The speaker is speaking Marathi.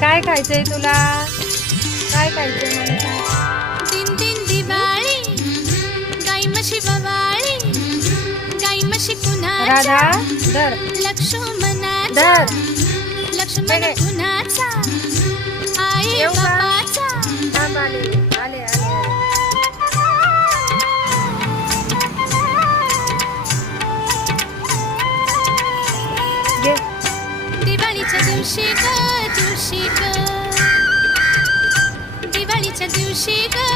काय खायचंय तुला? काय खायचंय म्हणता? तीन तीन दिवाळी गाई म्हशी बवाळी गाई म्हशी कुणाच्या राधा धर लक्ष्मणाचा धर लक्ष्मण बघे. कुणाचा आई येऊ का? बापाचा थांब आले आले आले घे. दिवाळीच्या दिवशी ग दिवशी ग दिवाळीच्या दिवशी ग